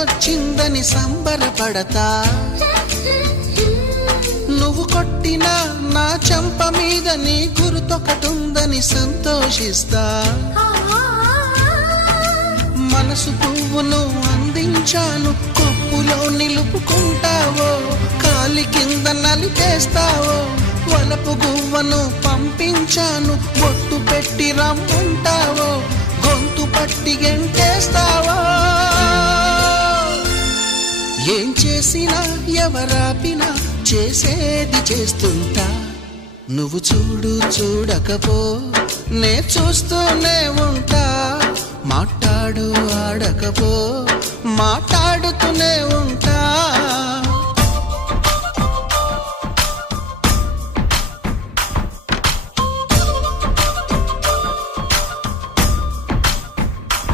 వచ్చిందని సంబరపడతా, నువ్వు కొట్టిన నా చెంప మీద నీ గుర్తొకటుందని సంతోషిస్తా. మనసు పువ్వును అందించాను, కొప్పులో నిలుపుకుంటావో, కాలి కింద నలిపేస్తావో. వలపు గువ్వను పంపించాను, బొట్టు పెట్టి రమ్మంటావో, గొంతు పట్టి గెంటేస్తావో. ఏం చేసినా ఎవరాపినా చేసేది చేస్తుంటా. నువ్వు చూడు చూడకపో నే చూస్తూనే ఉంటా. మాట్లాడు ఆడకపో మాట్లాడుతూనే ఉంటా.